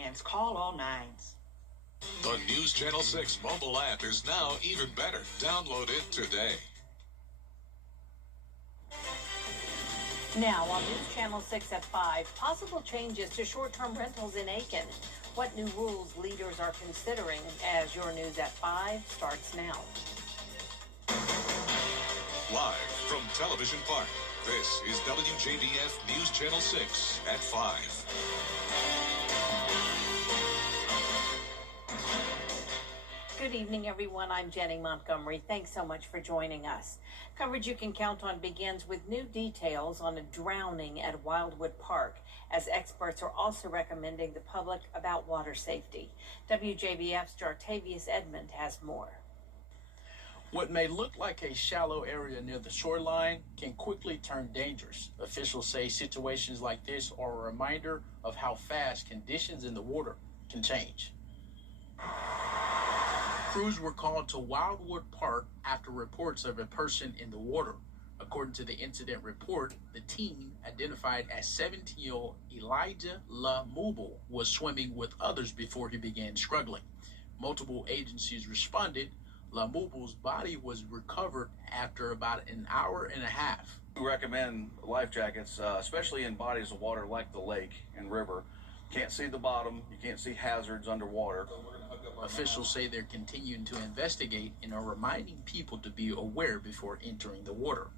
hands. Call all nines. The News Channel 6 mobile app is now even better. Download it today. Now on News Channel 6 at 5, possible changes to short-term rentals in Aiken. What new rules leaders are considering as your News at 5 starts now. Live from Television Park, this is WJBF News Channel 6 at 5. Good evening, everyone. I'm Jenny Montgomery. Thanks so much for joining us. Coverage you can count on begins with new details on a drowning at Wildwood Park, as experts are also recommending the public about water safety. WJBF's Jartavius Edmond has more. What may look like a shallow area near the shoreline can quickly turn dangerous. Officials say situations like this are a reminder of how fast conditions in the water can change. Crews were called to Wildwood Park after reports of a person in the water. According to the incident report, the teen, identified as 17-year-old Elijah LaMubel, was swimming with others before he began struggling. Multiple agencies responded. LaMubel's body was recovered after about an hour and a half. We recommend life jackets, especially in bodies of water like the lake and river. Can't see the bottom, you can't see hazards underwater. Officials say they're continuing to investigate and are reminding people to be aware before entering the water.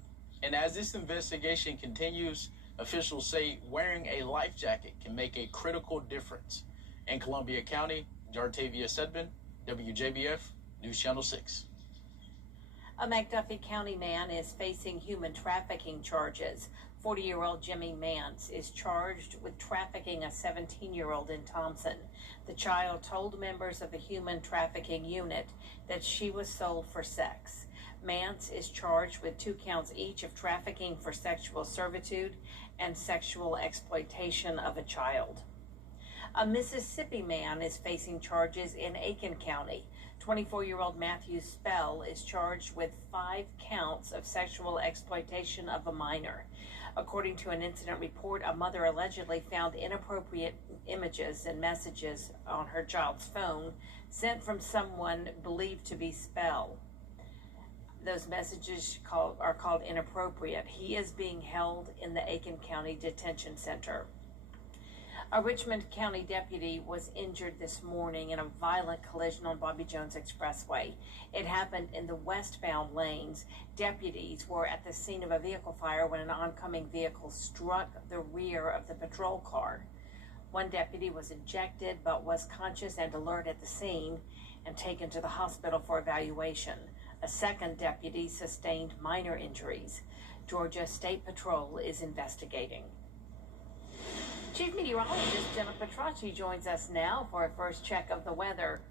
And as this investigation continues, officials say wearing a life jacket can make a critical difference. In Columbia County, Jartavius Edmond, WJBF, News Channel 6. A McDuffie County man is facing human trafficking charges. 40-year-old Jimmy Mance is charged with trafficking a 17-year-old in Thompson. The child told members of the human trafficking unit that she was sold for sex. Mance is charged with 2 counts each of trafficking for sexual servitude and sexual exploitation of a child. A Mississippi man is facing charges in Aiken County. 24-year-old Matthew Spell is charged with 5 counts of sexual exploitation of a minor. According to an incident report, a mother allegedly found inappropriate images and messages on her child's phone sent from someone believed to be Spell. Those messages are called inappropriate. He is being held in the Aiken County Detention Center. A Richmond County deputy was injured this morning in a violent collision on Bobby Jones Expressway. It happened in the westbound lanes. Deputies were at the scene of a vehicle fire when an oncoming vehicle struck the rear of the patrol car. One deputy was ejected but was conscious and alert at the scene and taken to the hospital for evaluation. A second deputy sustained minor injuries. Georgia State Patrol is investigating. Chief Meteorologist Jenna Petracci joins us now for a first check of the weather.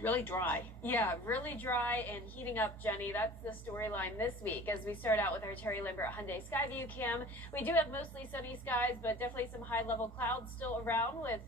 Really dry. Yeah, really dry and heating up, Jenny. That's the storyline this week as we start out with our Terry Lambert Hyundai Skyview cam. We do have mostly sunny skies, but definitely some high-level clouds still around with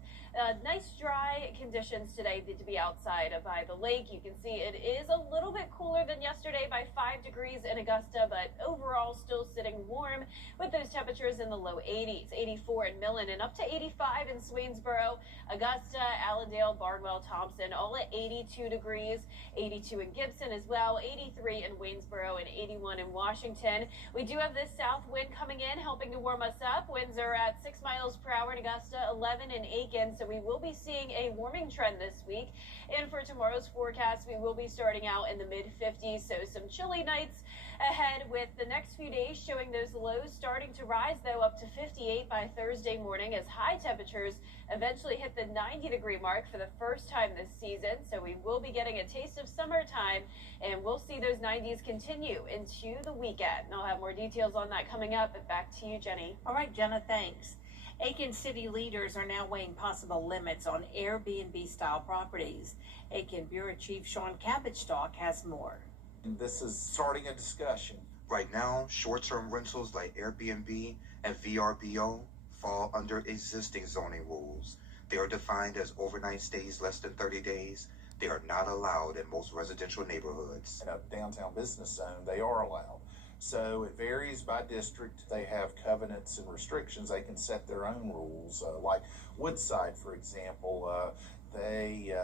nice dry conditions today to be outside by the lake. You can see it is a little bit cooler than yesterday by 5 degrees in Augusta, but overall still sitting warm with those temperatures in the low 80s, 84 in Millen and up to 85 in Swainsboro, Augusta, Allendale, Bardwell, Thompson, all at 82 degrees, 82 in Gibson as well, 83 in Waynesboro and 81 in Washington. We do have this south wind coming in, helping to warm us up. Winds are at 6 miles per hour in Augusta, 11 in Aiken, so we will be seeing a warming trend this week. And for tomorrow's forecast, we will be starting out in the mid-50s, so some chilly nights ahead with the next few days showing those lows starting to rise, though, up to 58 by Thursday morning as high temperatures eventually hit the 90-degree mark for the first time this season. So we will be getting a taste of summertime, and we'll see those 90s continue into the weekend. And I'll have more details on that coming up, but back to you, Jenny. All right, Jenna, thanks. Aiken city leaders are now weighing possible limits on Airbnb-style properties. Aiken Bureau Chief Sean Cabbage-Stalk has more. This is starting a discussion. Right now, short-term rentals like Airbnb and VRBO fall under existing zoning rules. They are defined as overnight stays less than 30 days. They are not allowed in most residential neighborhoods. In a downtown business zone, they are allowed. So it varies by district. They have covenants and restrictions. They can set their own rules. Like Woodside, for example, they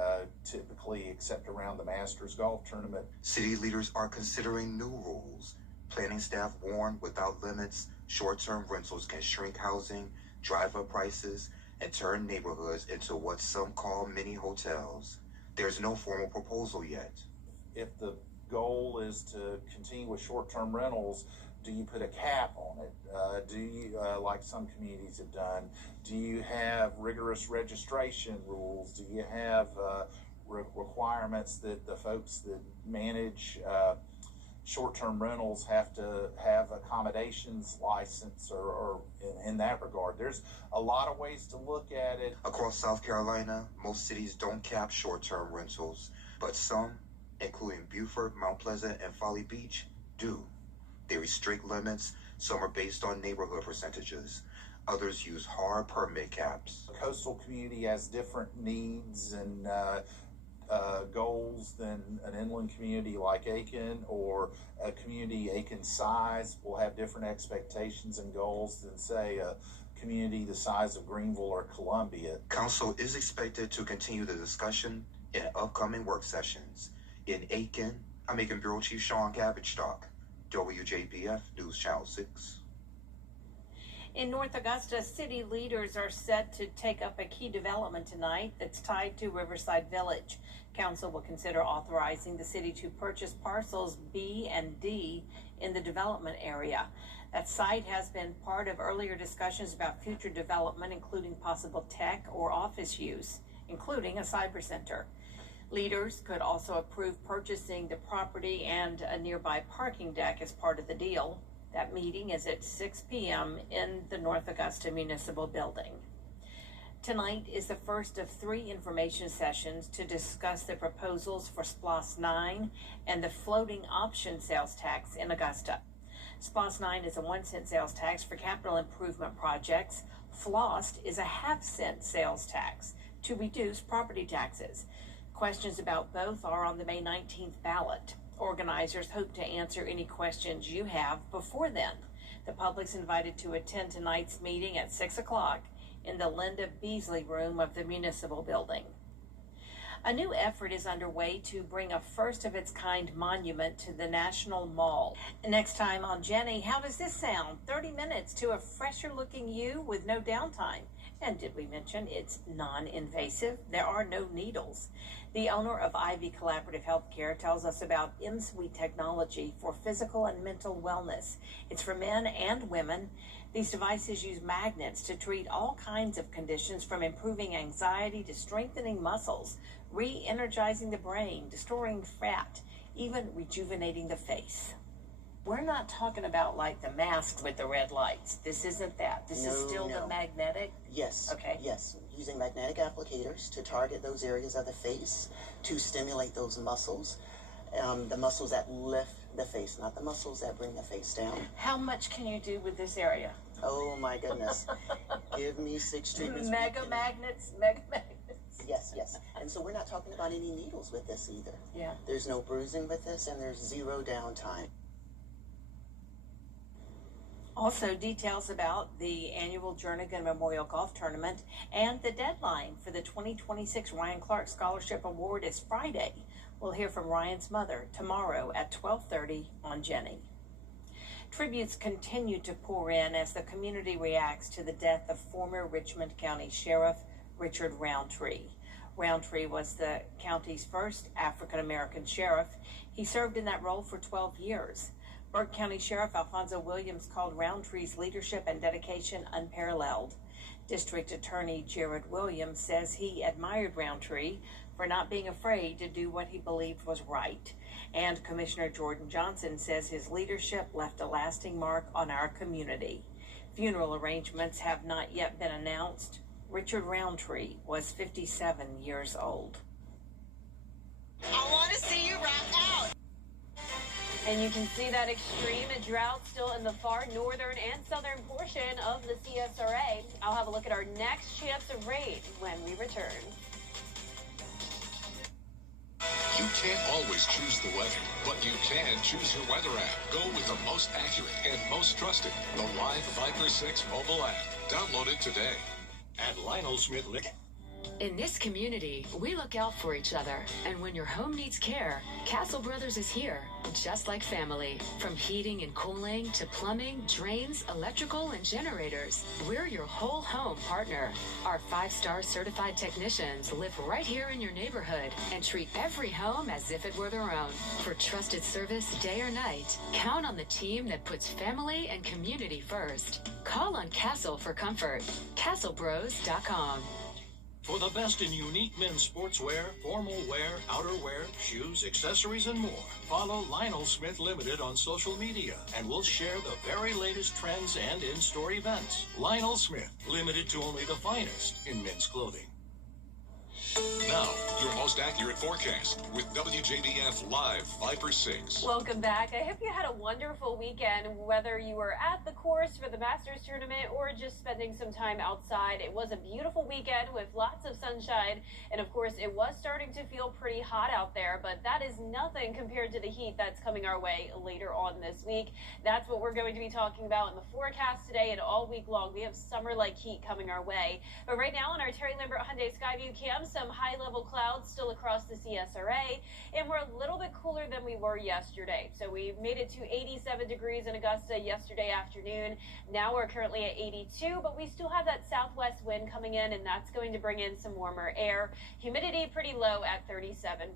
typically accept around the Masters Golf Tournament. City leaders are considering new rules. Planning staff warn without limits, short-term rentals can shrink housing, drive up prices, and turn neighborhoods into what some call mini hotels. There's no formal proposal yet. If the goal is to continue with short-term rentals, do you put a cap on it? Do you, like some communities have done, do you have rigorous registration rules? Do you have requirements that the folks that manage short-term rentals have to have accommodations license or in that regard? There's a lot of ways to look at it. Across South Carolina, most cities don't cap short-term rentals, but some, including Beaufort, Mount Pleasant, and Folly Beach, do. They restrict limits. Some are based on neighborhood percentages. Others use hard permit caps. A coastal community has different needs and goals than an inland community like Aiken, or a community Aiken's size will have different expectations and goals than, say, a community the size of Greenville or Columbia. Council is expected to continue the discussion in upcoming work sessions. In Aiken, I'm Aiken Bureau Chief Sean Cabbage-Stock, WJBF News Channel 6. In North Augusta, city leaders are set to take up a key development tonight that's tied to Riverside Village. Council will consider authorizing the city to purchase parcels B and D in the development area. That site has been part of earlier discussions about future development, including possible tech or office use, including a cyber center. Leaders could also approve purchasing the property and a nearby parking deck as part of the deal. That meeting is at 6 p.m. in the North Augusta Municipal Building. Tonight is the first of 3 information sessions to discuss the proposals for SPLOST 9 and the floating option sales tax in Augusta. SPLOST 9 is a 1-cent sales tax for capital improvement projects. FLOST is a half-cent sales tax to reduce property taxes. Questions about both are on the May 19th ballot. Organizers hope to answer any questions you have before then. The public's invited to attend tonight's meeting at 6 o'clock in the Linda Beasley Room of the Municipal Building. A new effort is underway to bring a first-of-its-kind monument to the National Mall. Next time on Jenny, how does this sound? 30 minutes to a fresher-looking you with no downtime. And did we mention it's non-invasive? There are no needles. The owner of Ivy Collaborative Healthcare tells us about M-Suite technology for physical and mental wellness. It's for men and women. These devices use magnets to treat all kinds of conditions, from improving anxiety to strengthening muscles, re-energizing the brain, destroying fat, even rejuvenating the face. We're not talking about like the masks with the red lights. This isn't that. This is still the magnetic? Yes. Okay. Yes. Using magnetic applicators to target those areas of the face to stimulate those muscles. The muscles that lift the face, not the muscles that bring the face down. How much can you do with this area? Oh my goodness. Give me 6 treatments. Mega magnets. Yes, yes. And so we're not talking about any needles with this either. Yeah. There's no bruising with this, and there's 0 downtime. Also, details about the annual Jernigan Memorial Golf Tournament and the deadline for the 2026 Ryan Clark Scholarship Award is Friday. We'll hear from Ryan's mother tomorrow at 12:30 on Jenny. Tributes continue to pour in as the community reacts to the death of former Richmond County Sheriff Richard Roundtree. Roundtree was the county's first African-American sheriff. He served in that role for 12 years. Burke County Sheriff Alfonso Williams called Roundtree's leadership and dedication unparalleled. District Attorney Jared Williams says he admired Roundtree for not being afraid to do what he believed was right. And Commissioner Jordan Johnson says his leadership left a lasting mark on our community. Funeral arrangements have not yet been announced. Richard Roundtree was 57 years old. I want to see you rock out. And you can see that extreme drought still in the far northern and southern portion of the CSRA. I'll have a look at our next chance of rain when we return. You can't always choose the weather, but you can choose your weather app. Go with the most accurate and most trusted, the Live Viper 6 mobile app. Download it today. At Lionel Smith Liquor. In this community, we look out for each other. And when your home needs care, Castle Brothers is here, just like family. From heating and cooling to plumbing, drains, electrical, and generators, we're your whole home partner. Our 5-star certified technicians live right here in your neighborhood and treat every home as if it were their own. For trusted service day or night, count on the team that puts family and community first. Call on Castle for comfort. CastleBros.com. For the best in unique men's sportswear, formal wear, outerwear, shoes, accessories, and more, follow Lionel Smith Limited on social media, and we'll share the very latest trends and in-store events. Lionel Smith, limited to only the finest in men's clothing. Now, your most accurate forecast with WJBF Live Viper 6. Welcome back. I hope you had a wonderful weekend, whether you were at the course for the Masters tournament or just spending some time outside. It was a beautiful weekend with lots of sunshine, and of course it was starting to feel pretty hot out there, but that is nothing compared to the heat that's coming our way later on this week. That's what we're going to be talking about in the forecast today and all week long. We have summer-like heat coming our way. But right now on our Terry Lambert Hyundai Skyview cam, some high-level clouds still across the CSRA, and we're a little bit cooler than we were yesterday. So we made it to 87 degrees in Augusta yesterday afternoon. Now we're currently at 82, but we still have that southwest wind coming in, and that's going to bring in some warmer air. Humidity pretty low at 37%.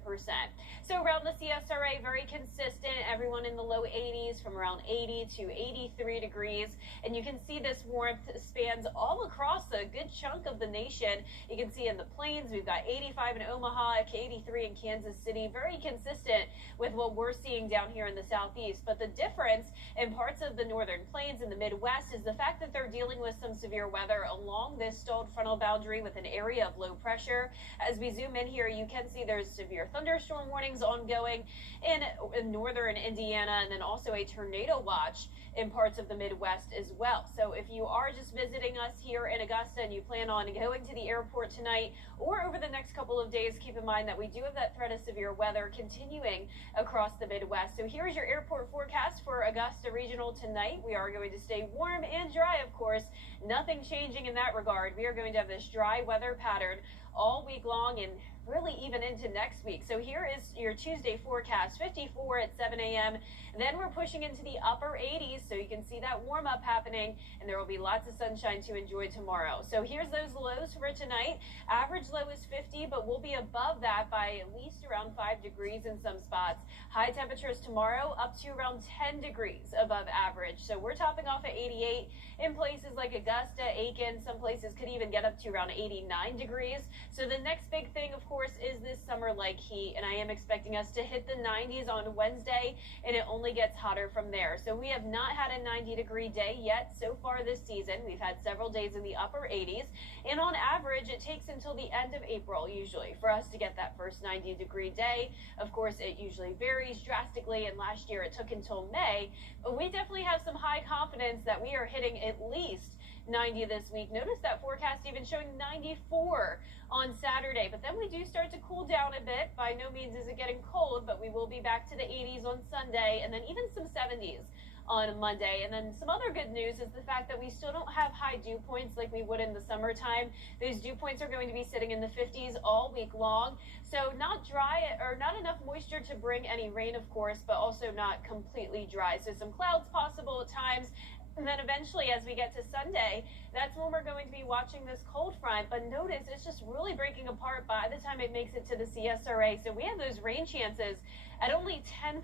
So around the CSRA, very consistent. Everyone in the low 80s, from around 80 to 83 degrees. And you can see this warmth spans all across a good chunk of the nation. You can see in the plains, we've got 85 in Omaha, 83 in Kansas City. Very consistent with what we're seeing down here in the southeast. But the difference in parts of the northern plains and the Midwest is the fact that they're dealing with some severe weather along this stalled frontal boundary with an area of low pressure. As we zoom in here, you can see there's severe thunderstorm warnings ongoing in northern Indiana, and then also a tornado watch in parts of the Midwest as well. So if you are just visiting us here in Augusta and you plan on going to the airport tonight or over the next couple of days, keep in mind that we do have that threat of severe weather continuing across the Midwest. So here's your airport forecast for Augusta Regional tonight. We are going to stay warm and dry, of course. Nothing changing in that regard. We are going to have this dry weather pattern all week long and really even into next week. So here is your Tuesday forecast, 54 at 7 a.m. Then we're pushing into the upper 80s, so you can see that warm up happening, and there will be lots of sunshine to enjoy tomorrow. So here's those lows for tonight. Average low is 50, but we'll be above that by at least around 5 degrees in some spots. High temperatures tomorrow up to around 10 degrees above average. So we're topping off at 88 in places like Augusta, Aiken. Some places could even get up to around 89 degrees. So the next big thing, of course, is this summer-like heat, and I am expecting us to hit the 90s on Wednesday, and it only gets hotter from there. So we have not had a 90-degree day yet so far this season. We've had several days in the upper 80s, and on average, it takes until the end of April, usually, for us to get that first 90-degree day. Of course, it usually varies drastically, and last year it took until May, but we definitely have some high confidence that we are hitting at least 90 this week. Notice that forecast even showing 94 on Saturday, but then we do start to cool down a bit. By no means is it getting cold, but we will be back to the 80s on Sunday, and then even some 70s on Monday. And then some other good news is the fact that we still don't have high dew points like we would in the summertime. Those dew points are going to be sitting in the 50s all week long. So not dry, or not enough moisture to bring any rain, of course, but also not completely dry. So some clouds possible at times. And then eventually, as we get to Sunday, that's when we're going to be watching this cold front. But notice it's just really breaking apart by the time it makes it to the CSRA. So we have those rain chances at only 10%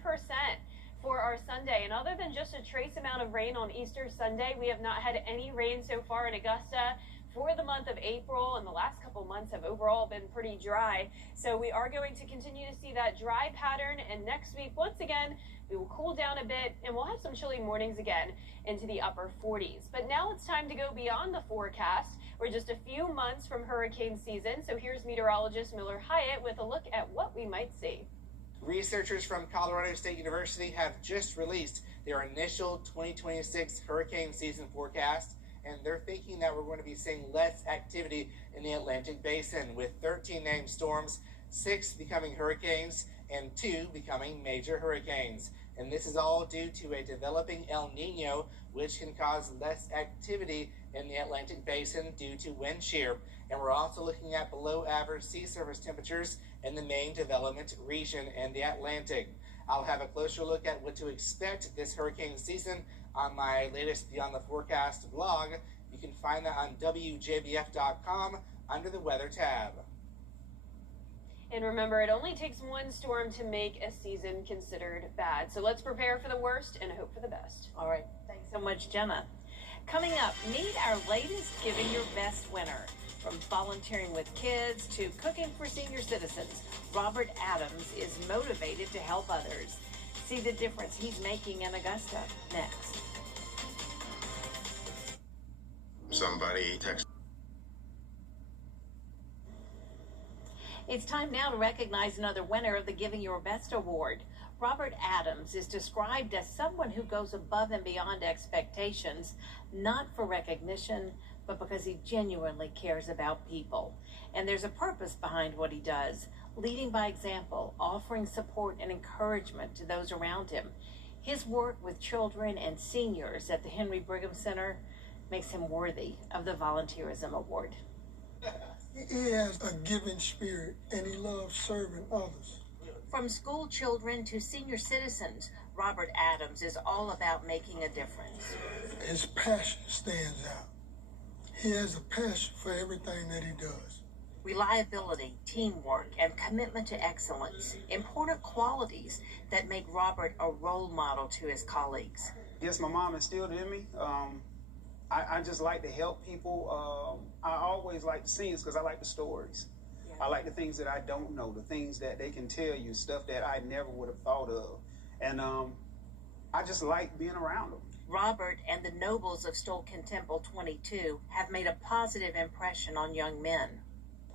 for our Sunday. And other than just a trace amount of rain on Easter Sunday, we have not had any rain so far in Augusta for the month of April, and the last couple months have overall been pretty dry. So we are going to continue to see that dry pattern, and next week, once again, we will cool down a bit, and we'll have some chilly mornings again into the upper 40s. But now it's time to go beyond the forecast. We're just a few months from hurricane season, so here's meteorologist Miller Hyatt with a look at what we might see. Researchers from Colorado State University have just released their initial 2026 hurricane season forecast, and they're thinking that we're going to be seeing less activity in the Atlantic Basin, with 13 named storms, 6 becoming hurricanes, and 2 becoming major hurricanes. And this is all due to a developing El Nino, which can cause less activity in the Atlantic Basin due to wind shear. And we're also looking at below average sea surface temperatures in the main development region in the Atlantic. I'll have a closer look at what to expect this hurricane season on my latest Beyond the Forecast blog. You can find that on WJBF.com under the Weather tab. And remember, it only takes one storm to make a season considered bad. So let's prepare for the worst and hope for the best. All right. Thanks so much, Jenna. Coming up, meet our latest Giving Your Best winner. From volunteering with kids to cooking for senior citizens, Robert Adams is motivated to help others. See the difference he's making in Augusta next. Somebody text. It's time now to recognize another winner of the Giving Your Best Award. Robert Adams is described as someone who goes above and beyond expectations, not for recognition, but because he genuinely cares about people. And there's a purpose behind what he does, leading by example, offering support and encouragement to those around him. His work with children and seniors at the Henry Brigham Center makes him worthy of the Volunteerism Award. He has a giving spirit, and he loves serving others. From school children to senior citizens, Robert Adams is all about making a difference. His passion stands out. He has a passion for everything that he does. Reliability, teamwork, and commitment to excellence, important qualities that make Robert a role model to his colleagues. Yes, my mom instilled it in me. I just like to help people. I always like the scenes because I like the stories. Yeah. I like the things that I don't know, the things that they can tell you, stuff that I never would have thought of. And I just like being around them. Robert and the Nobles of Stolkin Temple 22 have made a positive impression on young men.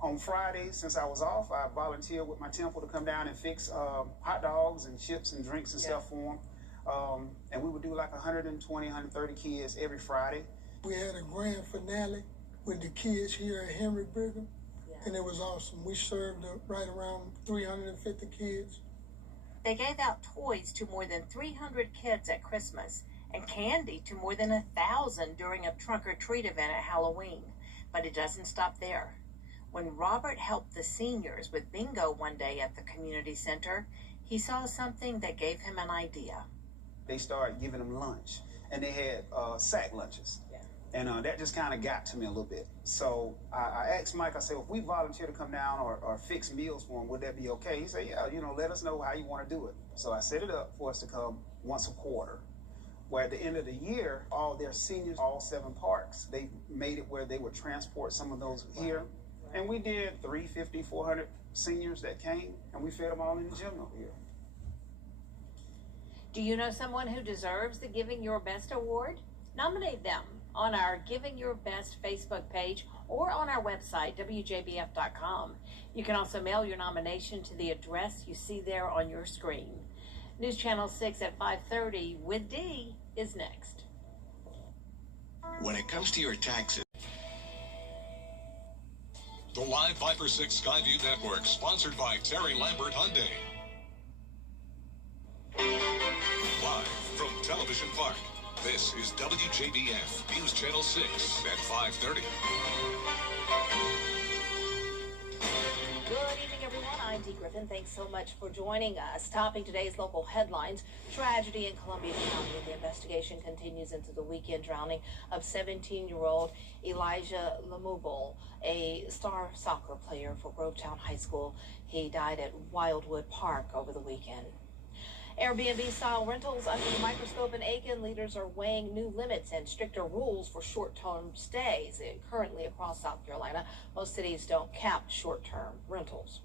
On Fridays, since I was off, I volunteered with my temple to come down and fix hot dogs and chips and drinks and stuff for them. And we would do like 120, 130 kids every Friday. We had a grand finale with the kids here at Henry Brigham, and it was awesome. We served right around 350 kids. They gave out toys to more than 300 kids at Christmas and candy to more than 1,000 during a trunk-or-treat event at Halloween. But it doesn't stop there. When Robert helped the seniors with bingo one day at the community center, he saw something that gave him an idea. They started giving them lunch, and they had sack lunches. And that just kind of got to me a little bit. So I asked Mike, I said, if we volunteer to come down or fix meals for them, would that be okay? He said, yeah, let us know how you want to do it. So I set it up for us to come once a quarter. Where at the end of the year, all their seniors, all 7 parks, they made it where they would transport some of those here. And we did 350, 400 seniors that came, and we fed them all in the gym over here. Do you know someone who deserves the Giving Your Best Award? Nominate them on our Giving Your Best Facebook page or on our website, WJBF.com. You can also mail your nomination to the address you see there on your screen. News Channel 6 at 5:30 with D is next. When it comes to your taxes, the Live Viper 6 Skyview Network, sponsored by Terry Lambert Hyundai. Live from Television Park, this is WJBF News Channel 6 at 5:30. Good evening, everyone. I'm Dee Griffin. Thanks so much for joining us. Topping today's local headlines, tragedy in Columbia County. The investigation continues into the weekend drowning of 17-year-old Elijah Lamubel, a star soccer player for Grovetown High School. He died at Wildwood Park over the weekend. Airbnb-style rentals under the microscope in Aiken. Leaders are weighing new limits and stricter rules for short-term stays. Currently across South Carolina, most cities don't cap short-term rentals.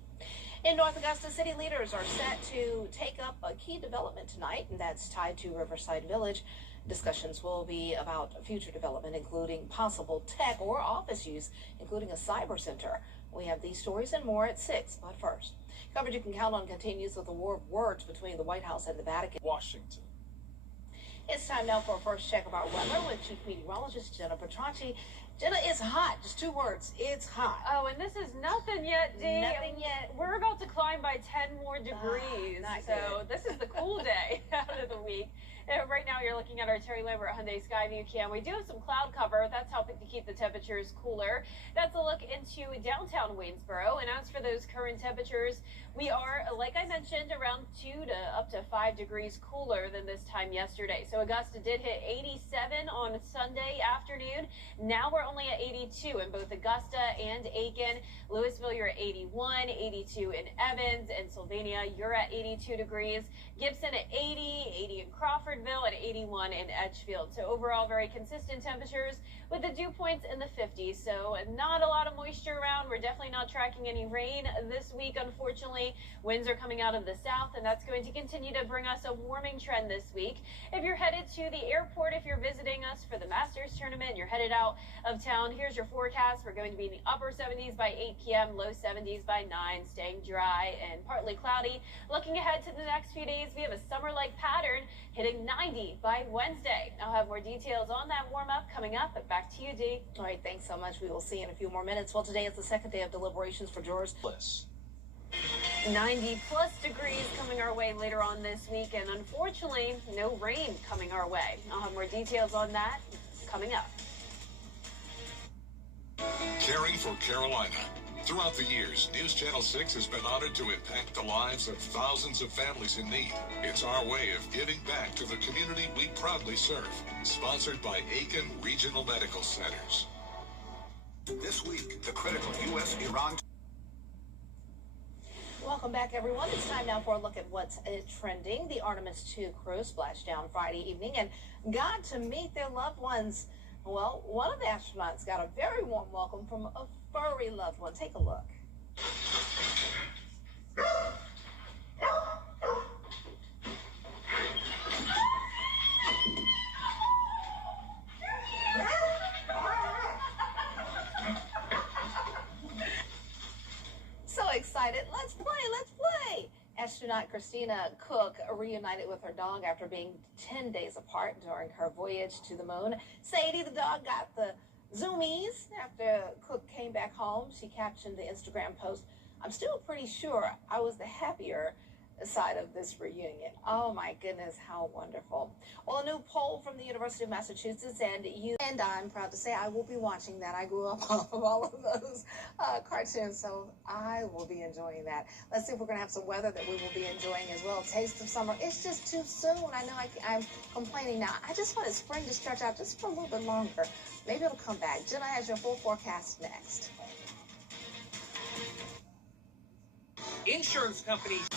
In North Augusta, city leaders are set to take up a key development tonight, and that's tied to Riverside Village. Discussions will be about future development, including possible tech or office use, including a cyber center. We have these stories and more at 6, but first, coverage you can count on continues with the war of words between the White House and the Vatican. Washington. It's time now for a first check of our weather with Chief Meteorologist Jenna Petracci. Jenna, it's hot. Just 2 words. It's hot. Oh, and this is nothing yet, Dee. Nothing yet. We're about to climb by 10 more degrees. So this is the cool day out of the week. And right now, you're looking at our Terry Lambert Hyundai Skyview cam. We do have some cloud cover. That's helping to keep the temperatures cooler. That's a look into downtown Waynesboro. And as for those current temperatures, we are, like I mentioned, around 2 to up to 5 degrees cooler than this time yesterday. So Augusta did hit 87 on Sunday afternoon. Now we're only at 82 in both Augusta and Aiken. Louisville, you're at 81, 82 in Evans, and Sylvania, you're at 82 degrees. Gibson at 80, 80 in Crawfordville, and 81 in Edgefield. So overall, very consistent temperatures with the dew points in the 50s. So not a lot of moisture around. We're definitely not tracking any rain this week, unfortunately. Winds are coming out of the south, and that's going to continue to bring us a warming trend this week. If you're headed to the airport, if you're visiting us for the Masters tournament, and you're headed out of town, here's your forecast. We're going to be in the upper 70s by 8 p.m., low 70s by 9, staying dry and partly cloudy. Looking ahead to the next few days, we have a summer-like pattern hitting 90 by Wednesday. I'll have more details on that warm-up coming up, but back to you, Dee. All right, thanks so much. We will see you in a few more minutes. Well, today is the second day of deliberations for jurors. 90-plus degrees coming our way later on this week, and unfortunately, no rain coming our way. I'll have more details on that coming up. Caring for Carolina. Throughout the years, News Channel 6 has been honored to impact the lives of thousands of families in need. It's our way of giving back to the community we proudly serve. Sponsored by Aiken Regional Medical Centers. This week, the critical U.S.-Iran... Welcome back, everyone. It's time now for a look at what's trending. The Artemis II crew splashed down Friday evening and got to meet their loved ones. Well, one of the astronauts got a very warm welcome from a furry loved one. Take a look. So excited. Let's play. Let's play. Astronaut Christina Cook reunited with her dog after being 10 days apart during her voyage to the moon. Sadie, the dog, got the zoomies after Cook came back home. She captioned the Instagram post, "I'm still pretty sure I was the happier side of this reunion." Oh my goodness, how wonderful. Well, a new poll from the University of Massachusetts, and I'm proud to say I will be watching that. I grew up off of all of those cartoons, so I will be enjoying that. Let's see if we're going to have some weather that we will be enjoying as well. Taste of summer. It's just too soon. I know I'm complaining now. I just wanted spring to stretch out just for a little bit longer. Maybe it'll come back. Jenna has your full forecast next. Insurance companies.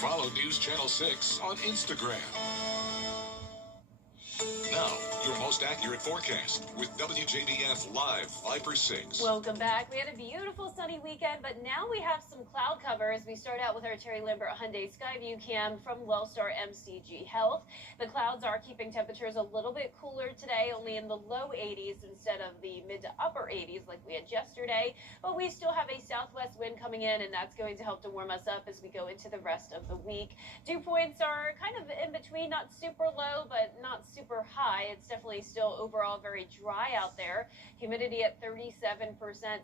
Follow News Channel 6 on Instagram. Now, your most accurate forecast with WJBF Live Viper 6. Welcome back. We had a beautiful sunny weekend, but now we have some cloud cover as we start out with our Terry Lambert Hyundai Skyview cam from Wellstar MCG Health. The clouds are keeping temperatures a little bit cooler today, only in the low 80s instead of the mid to upper 80s like we had yesterday. But we still have a southwest wind coming in, and that's going to help to warm us up as we go into the rest of the week. Dew points are kind of in between, not super low, but not super high. It's definitely still overall very dry out there. Humidity at 37%,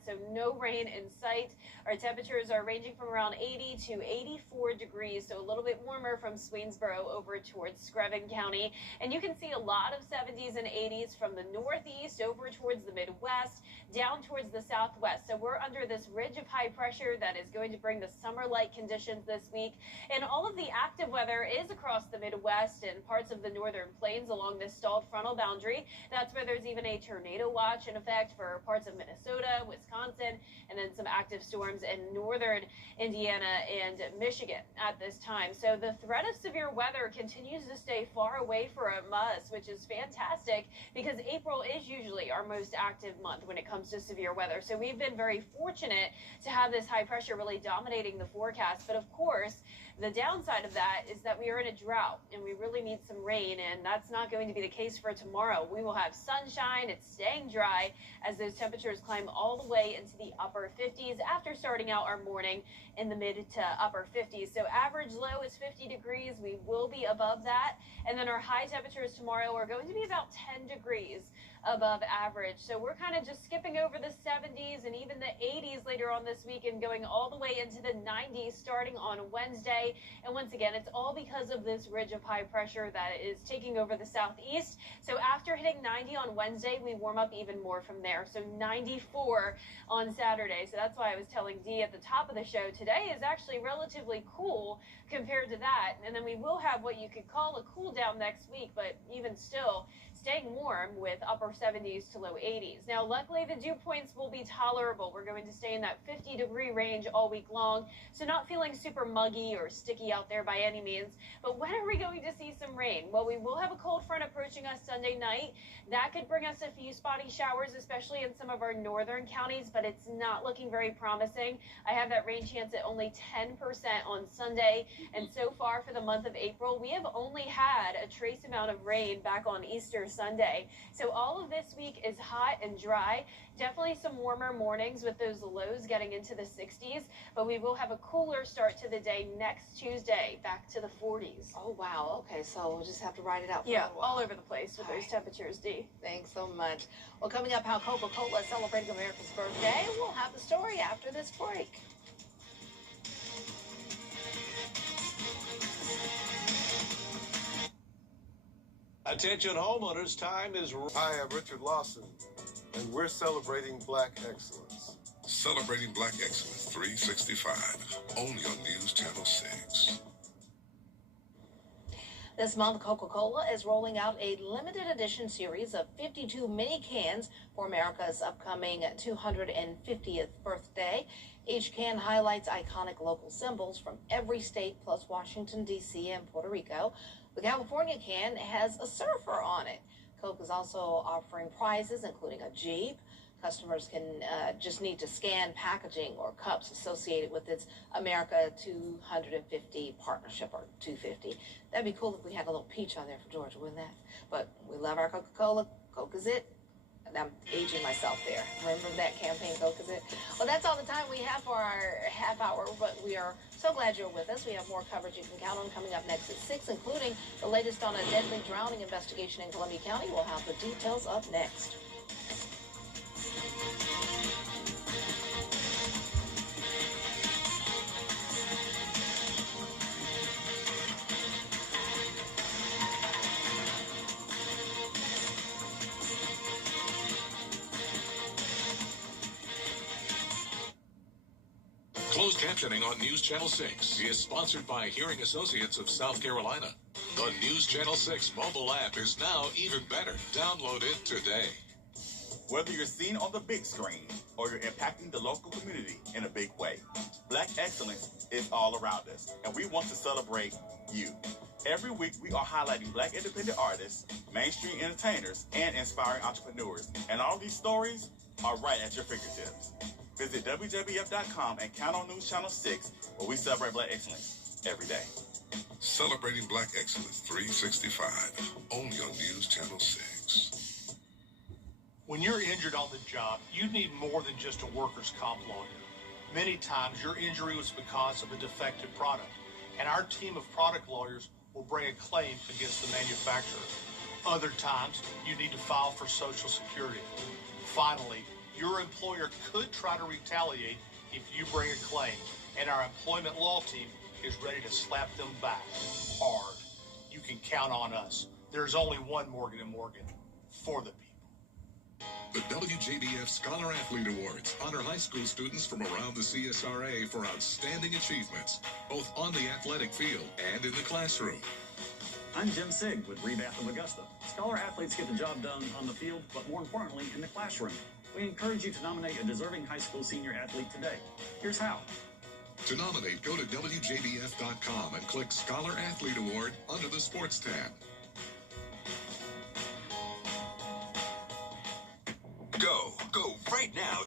so no rain in sight. Our temperatures are ranging from around 80 to 84 degrees, so a little bit warmer from Swainsboro over towards Screven County. And you can see a lot of 70s and 80s from the northeast over towards the Midwest, down towards the southwest. So we're under this ridge of high pressure that is going to bring the summer-like conditions this week. And all of the active weather is across the Midwest and parts of the northern plains along this stalled frontal boundary. That's where there's even a tornado watch in effect for parts of Minnesota, Wisconsin, and then some active storms in northern Indiana and Michigan at this time. So the threat of severe weather continues to stay far away from us, which is fantastic because April is usually our most active month when it comes to severe weather. So we've been very fortunate to have this high pressure really dominating the forecast. But of course, the downside of that is that we are in a drought and we really need some rain, and that's not going to be the case for tomorrow. tomorrow. We will have sunshine. It's staying dry as those temperatures climb all the way into the upper 50s after starting out our morning in the mid to upper 50s. So average low is 50 degrees. We will be above that. And then our high temperatures tomorrow are going to be about 10 degrees above average. So we're kind of just skipping over the 70s and even the 80s later on this week and going all the way into the 90s starting on Wednesday. And once again, it's all because of this ridge of high pressure that is taking over the southeast. So after hitting 90 on Wednesday, we warm up even more from there. So 94 on Saturday. So that's why I was telling Dee at the top of the show, today is actually relatively cool compared to that. And then we will have what you could call a cool down next week, but even still staying warm with upper 70s to low 80s. Now, luckily, the dew points will be tolerable. We're going to stay in that 50-degree range all week long, so not feeling super muggy or sticky out there by any means. But when are we going to see some rain? Well, we will have a cold front approaching us Sunday night. That could bring us a few spotty showers, especially in some of our northern counties, but it's not looking very promising. I have that rain chance at only 10% on Sunday, and so far for the month of April, we have only had a trace amount of rain back on Easter Sunday. So all of this week is hot and dry. Definitely some warmer mornings with those lows getting into the 60s, but we will have a cooler start to the day next Tuesday, back to the 40s. Oh, wow. Okay, so we'll just have to ride it out for Yeah, a while. all over the place with those temperatures, Dee. Thanks so much. Well, coming up, how Coca-Cola is celebrating America's birthday. We'll have the story after this break. Attention homeowners, time is... Hi, I'm Richard Lawson, and we're celebrating Black Excellence. Celebrating Black Excellence 365, only on News Channel 6. This month, Coca-Cola is rolling out a limited edition series of 52 mini cans for America's upcoming 250th birthday. Each can highlights iconic local symbols from every state, plus Washington, D.C. and Puerto Rico. The California can has a surfer on it. Coke is also offering prizes, including a Jeep. Customers can just need to scan packaging or cups associated with its America 250 partnership, or 250. That'd be cool if we had a little peach on there for Georgia, wouldn't that? But we love our Coca-Cola. Coke is it. And I'm aging myself there. Remember that campaign, Coke is it? Well, that's all the time we have for our half hour, but we are so glad you're with us. We have more coverage you can count on coming up next at 6, including the latest on a deadly drowning investigation in Columbia County. We'll have the details up next. Closed captioning on News Channel 6 is sponsored by Hearing Associates of South Carolina. The News Channel 6 mobile app is now even better. Download it today. Whether you're seen on the big screen or you're impacting the local community in a big way, Black excellence is all around us, and we want to celebrate you. Every week, we are highlighting Black independent artists, mainstream entertainers, and inspiring entrepreneurs. And all these stories are right at your fingertips. Visit WJBF.com and count on News Channel 6, where we celebrate Black excellence every day. Celebrating Black Excellence 365, only on News Channel 6. When you're injured on the job, you need more than just a workers' comp lawyer. Many times, your injury was because of a defective product, and our team of product lawyers will bring a claim against the manufacturer. Other times, you need to file for Social Security. Finally, your employer could try to retaliate if you bring a claim, and our employment law team is ready to slap them back hard. You can count on us. There's only one Morgan & Morgan for the people. The WJBF Scholar Athlete Awards honor high school students from around the CSRA for outstanding achievements, both on the athletic field and in the classroom. I'm Jim Sigg with Rebath of Augusta. Scholar athletes get the job done on the field, but more importantly, in the classroom. We encourage you to nominate a deserving high school senior athlete today. Here's how. To nominate, go to WJBF.com and click Scholar Athlete Award under the Sports tab. Go right now.